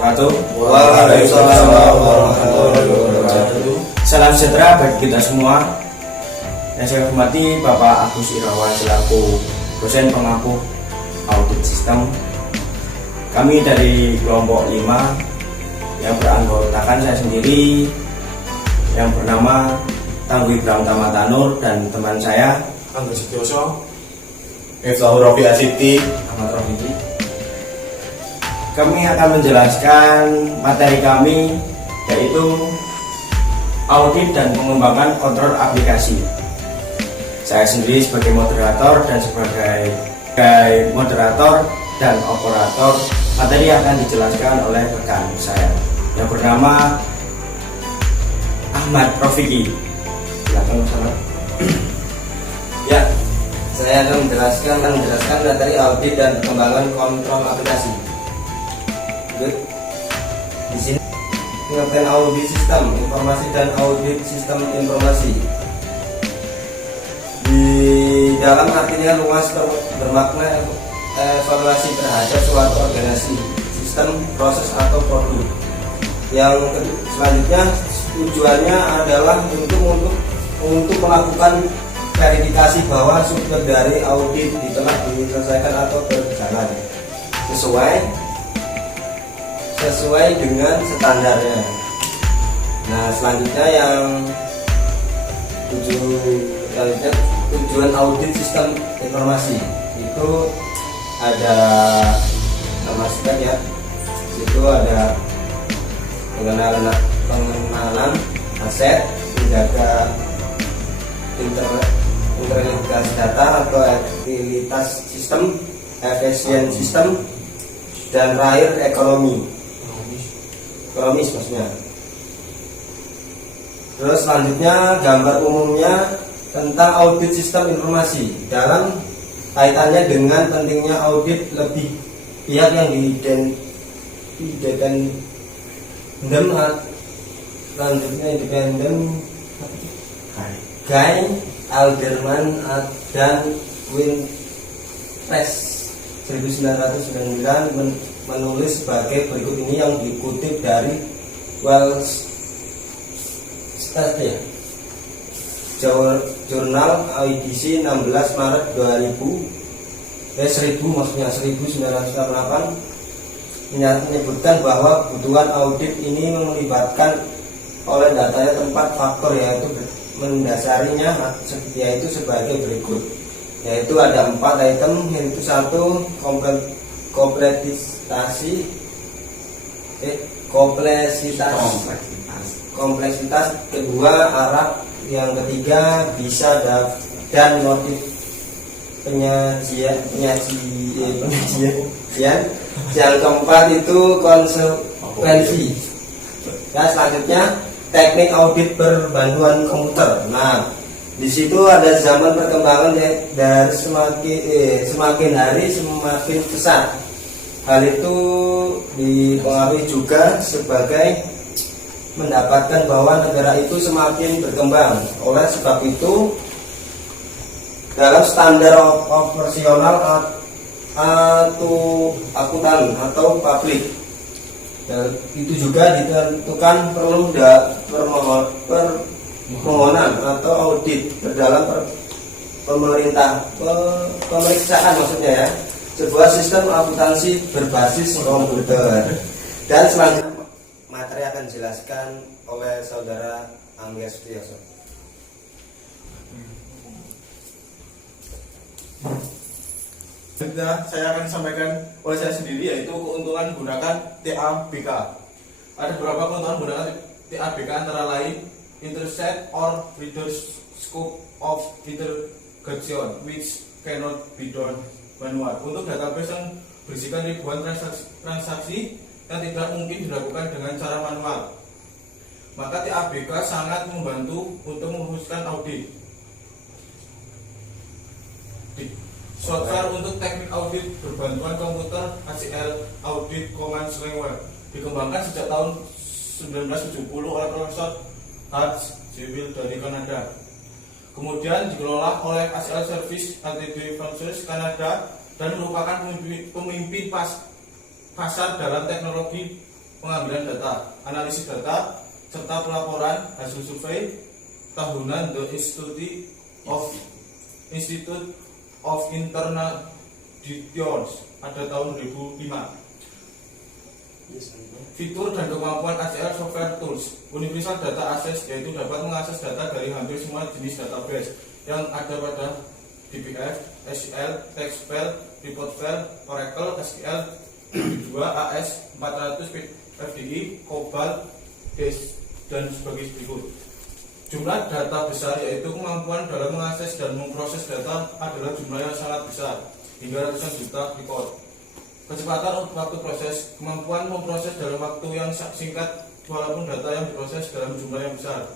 wabarakatuh. Waalaikumsalam warahmatullahi wabarakatuh. Salam sejahtera bagi kita semua. Yang saya hormati Bapak Agus Irawan selaku dosen pengampu audit sistem. Kami dari kelompok 5 yang beranggotakan saya sendiri yang bernama Tangguh Ibrahim Tamatanur dan teman saya Angga Sityoso, Miftahul Rofi Asiti, Ahmad Rafiki. Kami akan menjelaskan materi kami, yaitu audit dan pengembangan kontrol aplikasi. Saya sendiri sebagai moderator dan sebagai moderator dan operator, materi akan dijelaskan oleh rekan saya yang bernama Ahmad Rafiki. Silakan Ahmad. Ya, saya akan menjelaskan materi audit dan pengembangan kontrol aplikasi. Good. Di sini pengertian audit sistem informasi dan audit sistem informasi. Di dalam artinya luas bermakna evaluasi terhadap suatu organisasi, sistem, proses atau produk. Yang selanjutnya tujuannya adalah untuk melakukan verifikasi bahwa sumber dari audit telah diselesaikan atau berjalan sesuai dengan standarnya. Nah, selanjutnya tujuan audit sistem informasi itu ada masukan ya. Itu ada pengenalan aset, menjaga integritas data atau utilitas sistem, efisien sistem, dan rair ekonomis maksudnya. Terus selanjutnya gambar umumnya tentang audit sistem informasi dalam kaitannya dengan pentingnya audit lebih pihak yang independen. Selanjutnya independen Guy Alderman dan Winfrey 1999 menulis sebagai berikut ini yang dikutip dari Wells State Jurnal edisi 16 Maret 1998 menyebutkan bahwa kebutuhan audit ini melibatkan oleh datanya tempat faktor yaitu mendasarinya yaitu sebagai berikut, yaitu ada 4 item, yaitu 1 kompleksitas, kedua arah, yang ketiga bisa dan motif penyajian, yang keempat itu konsekuensi. Nah, selanjutnya teknik audit berbantuan komputer. Nah, di situ ada zaman perkembangan dari semakin hari semakin pesat. Hal itu dipengaruhi juga sebagai mendapatkan bahwa negara itu semakin berkembang. Oleh sebab itu, dalam standar operasional atau akuntan atau publik, itu juga ditentukan perlu permohonan atau audit dalam pemeriksaan maksudnya ya, sebuah sistem akuntansi berbasis komputer. Dan selanjutnya materi akan dijelaskan oleh saudara Angga Sutioso. Saya akan sampaikan oleh saya sendiri, yaitu keuntungan menggunakan TABK. Ada beberapa keuntungan menggunakan TABK, antara lain intercept or reduce scope of integration which cannot be done manual. Untuk database yang berisikan ribuan transaksi yang tidak mungkin dilakukan dengan cara manual, maka TABK sangat membantu untuk merumuskan audit. Software untuk teknik audit berbantuan komputer HCL Audit Command Language dikembangkan sejak tahun 1970 oleh Profesor Hart Jewell dari Kanada. Kemudian dikelola oleh HCL Service Ltd Ventures Kanada dan merupakan pemimpin pasar dalam teknologi pengambilan data, analisis data, serta pelaporan hasil survei tahunan The Institute of Internal Auditions pada tahun 2005. Fitur dan kemampuan ACL Software Tools. Universal Data Access yaitu dapat mengakses data dari hampir semua jenis database yang ada pada DBF, SQL, text file, report file, Oracle, SQL, DB2, AS, 400, FDI, COBOL, dan sebagai berikut. Jumlah data besar yaitu kemampuan dalam mengakses dan memproses data adalah jumlah yang sangat besar, hingga ratusan juta record. Kecepatan waktu proses, kemampuan memproses dalam waktu yang singkat walaupun data yang diproses dalam jumlah yang besar.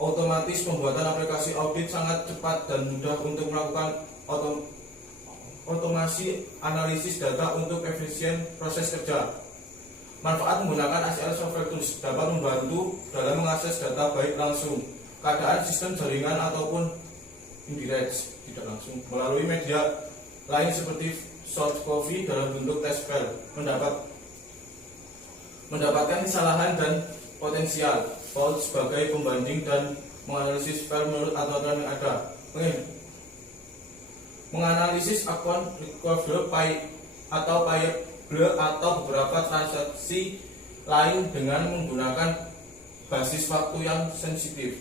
Otomatis pembuatan aplikasi audit sangat cepat dan mudah untuk melakukan otomasi analisis data untuk efisien proses kerja. Manfaat menggunakan ACL Software Tools dapat membantu dalam mengakses data baik langsung, keadaan sistem jaringan ataupun indirect, tidak langsung, melalui media lain seperti soft copy dalam bentuk test file, mendapatkan kesalahan dan potensial fault sebagai pembanding dan menganalisis file menurut aturan yang ada. Menganalisis akun recoverable atau payable atau beberapa transaksi lain dengan menggunakan basis waktu yang sensitif,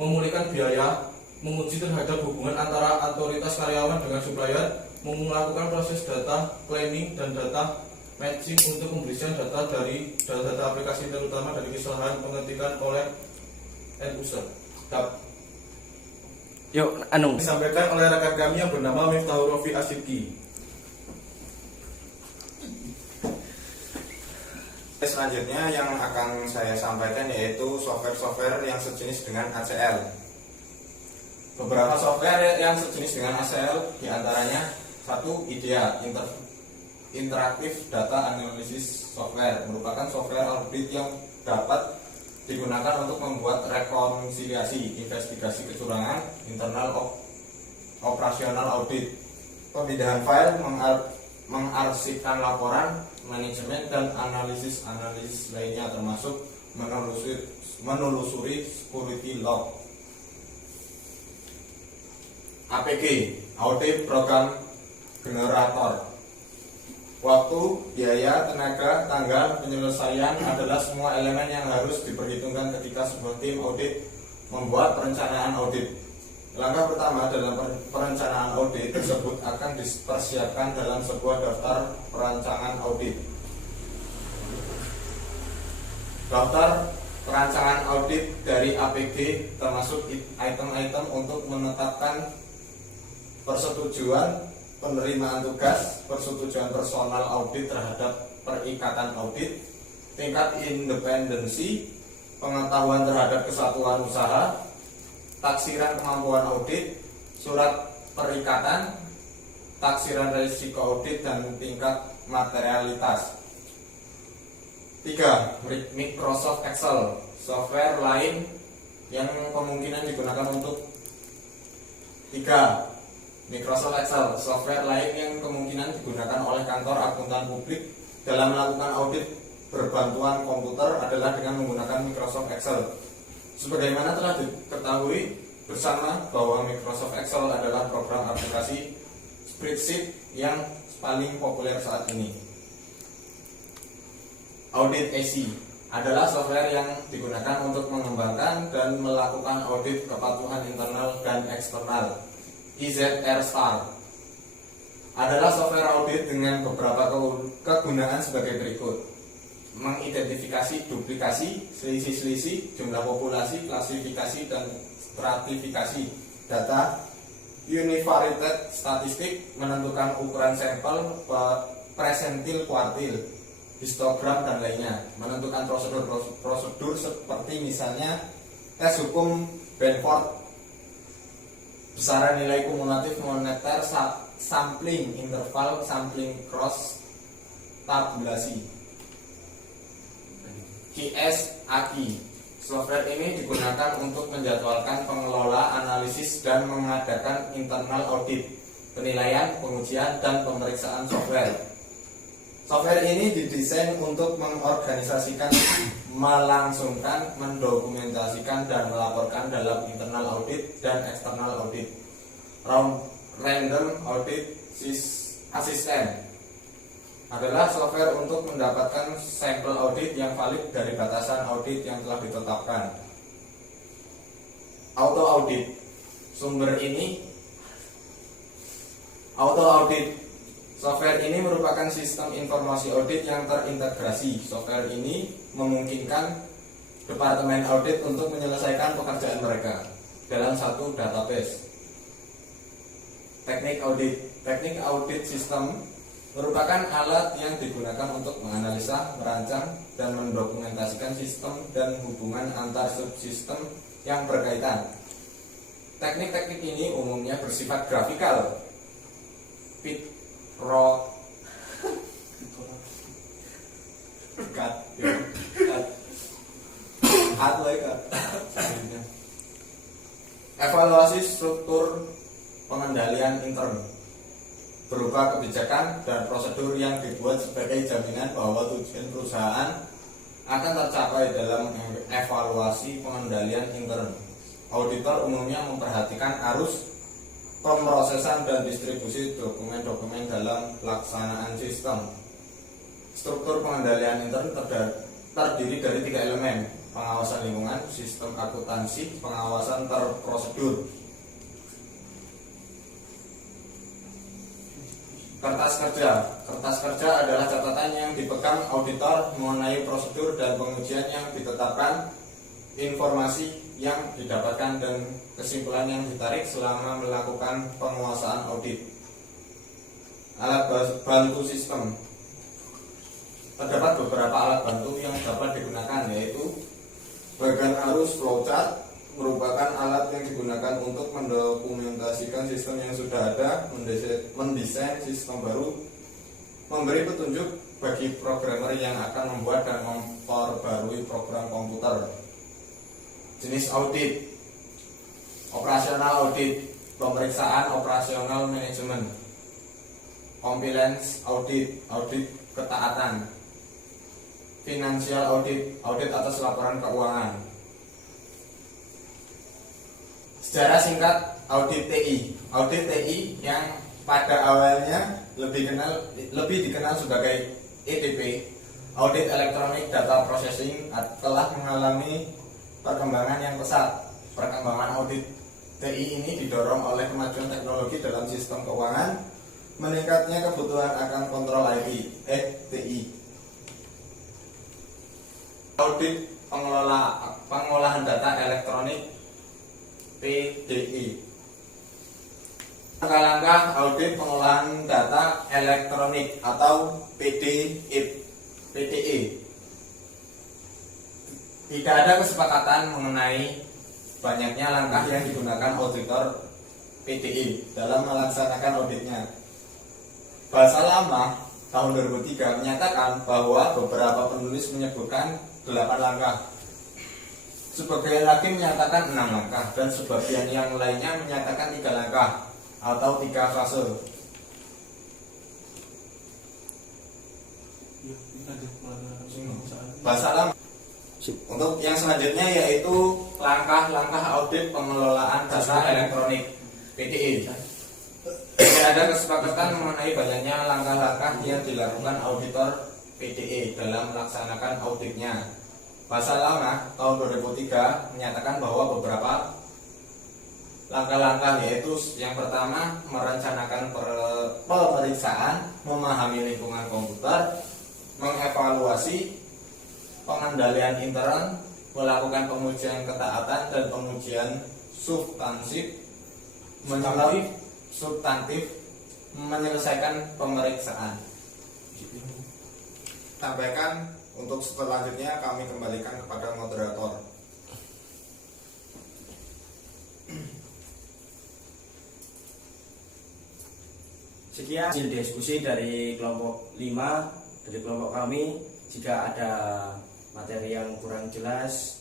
memulihkan biaya, menguji terhadap hubungan antara otoritas karyawan dengan supplier, melakukan proses data cleaning dan data matching untuk pembersihan data dari data aplikasi terutama dari kesalahan pengetikan oleh end user. Yuk, Disampaikan oleh rekan kami yang bernama Miftahul Rofi Asyidki. Selanjutnya yang akan saya sampaikan yaitu software-software yang sejenis dengan ACL. Beberapa software yang sejenis dengan ACL diantaranya: 1. IDEA, Interactive Data Analysis Software, merupakan software audit yang dapat digunakan untuk membuat rekonsiliasi, investigasi kecurangan, internal operasional audit, pemindahan file, mengarsipkan laporan, manajemen dan analisis lainnya termasuk menelusuri security log. APG, Audit Program Generator. Waktu, biaya, tenaga, tanggal penyelesaian adalah semua elemen yang harus diperhitungkan ketika sebuah tim audit membuat perencanaan audit. Langkah pertama dalam perencanaan audit tersebut akan dipersiapkan dalam sebuah daftar perancangan audit. Daftar perancangan audit dari APG termasuk item-item untuk menetapkan persetujuan penerimaan tugas, persetujuan personal audit terhadap perikatan audit, tingkat independensi, pengetahuan terhadap kesatuan usaha, taksiran kemampuan audit, surat perikatan, taksiran risiko audit, dan tingkat materialitas. 3. Microsoft Excel, software lain yang kemungkinan digunakan untuk 3. Microsoft Excel, software lain yang kemungkinan digunakan oleh kantor akuntan publik dalam melakukan audit berbantuan komputer adalah dengan menggunakan Microsoft Excel. Sebagaimana telah diketahui bersama bahwa Microsoft Excel adalah program aplikasi spreadsheet yang paling populer saat ini. Audit AC adalah software yang digunakan untuk mengembangkan dan melakukan audit kepatuhan internal dan eksternal. IZR Star adalah software audit dengan beberapa kegunaan sebagai berikut: mengidentifikasi duplikasi, selisih-selisih, jumlah populasi, klasifikasi, dan stratifikasi data, univariate statistik, menentukan ukuran sampel, presentil kuartil, histogram, dan lainnya, menentukan prosedur seperti misalnya tes hukum Benford, besaran nilai kumulatif moneter, sampling interval, sampling cross, tabulasi. QS-AKI, software ini digunakan untuk menjadwalkan pengelola, analisis, dan mengadakan internal audit, penilaian, pengujian, dan pemeriksaan software. Software ini didesain untuk mengorganisasikan, melangsungkan, mendokumentasikan, dan melaporkan dalam internal audit dan external audit. Random Audit Assistant adalah software untuk mendapatkan sampel audit yang valid dari batasan audit yang telah ditetapkan. Auto Audit. Sumber ini Auto Audit. Software ini merupakan sistem informasi audit yang terintegrasi. Software ini memungkinkan departemen audit untuk menyelesaikan pekerjaan mereka dalam satu database. Teknik audit. Teknik audit sistem merupakan alat yang digunakan untuk menganalisa, merancang, dan mendokumentasikan sistem dan hubungan antar subsistem yang berkaitan. Teknik-teknik ini umumnya bersifat grafikal. Evaluasi struktur pengendalian intern berupa kebijakan dan prosedur yang dibuat sebagai jaminan bahwa tujuan perusahaan akan tercapai dalam evaluasi pengendalian intern. Auditor umumnya memperhatikan arus pemrosesan dan distribusi dokumen-dokumen dalam pelaksanaan sistem. Struktur pengendalian intern terdiri dari 3 elemen: pengawasan lingkungan, sistem akuntansi, pengawasan terprosedur. Kertas kerja. Kertas kerja adalah catatan yang dipegang auditor mengenai prosedur dan pengujian yang ditetapkan, informasi yang didapatkan, dan kesimpulan yang ditarik selama melakukan penguasaan audit. Alat bantu sistem. Terdapat beberapa alat bantu yang dapat digunakan, yaitu bagan arus flowchart, merupakan alat yang digunakan untuk mendokumentasikan sistem yang sudah ada, mendesain sistem baru, memberi petunjuk bagi programmer yang akan membuat dan memperbarui program komputer. Jenis audit. Operasional audit, pemeriksaan operasional manajemen. Compliance audit, audit ketaatan. Financial audit, audit atas laporan keuangan. Secara singkat, audit TI. Audit TI yang pada awalnya lebih dikenal sebagai EDP, Audit Electronic Data Processing, telah mengalami perkembangan yang pesat. Perkembangan audit TI ini didorong oleh kemajuan teknologi dalam sistem keuangan, meningkatnya kebutuhan akan kontrol TI. Audit pengolahan data elektronik PDE. Langkah-langkah audit pengolahan data elektronik atau PDE. Tidak ada kesepakatan mengenai banyaknya langkah yang digunakan auditor PDE dalam melaksanakan auditnya. Bahasa Lama tahun 2003 menyatakan bahwa beberapa penulis menyebutkan 8 langkah. Sebagian lagi menyatakan 6 langkah, dan sebagian yang lainnya menyatakan 3 langkah atau 3 fase. Bahasa Lama. Untuk yang selanjutnya yaitu langkah-langkah audit pengelolaan data elektronik PDE. Tidak ada kesepakatan mengenai banyaknya langkah-langkah yang dilakukan auditor PDE dalam melaksanakan auditnya. Bahasa Lama tahun 2003 menyatakan bahwa beberapa langkah-langkah, yaitu yang pertama merencanakan pemeriksaan, memahami lingkungan komputer, mengevaluasi pengendalian intern, melakukan pengujian ketaatan dan pengujian substantif, menyelesaikan pemeriksaan. Sampaikan. Untuk selanjutnya kami kembalikan kepada moderator. Sekian hasil diskusi dari kelompok 5 dari kelompok kami. Jika ada materi yang kurang jelas,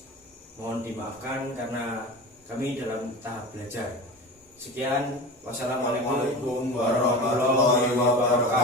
mohon dimaafkan karena kami dalam tahap belajar. Sekian, wassalamualaikum warahmatullahi wabarakatuh.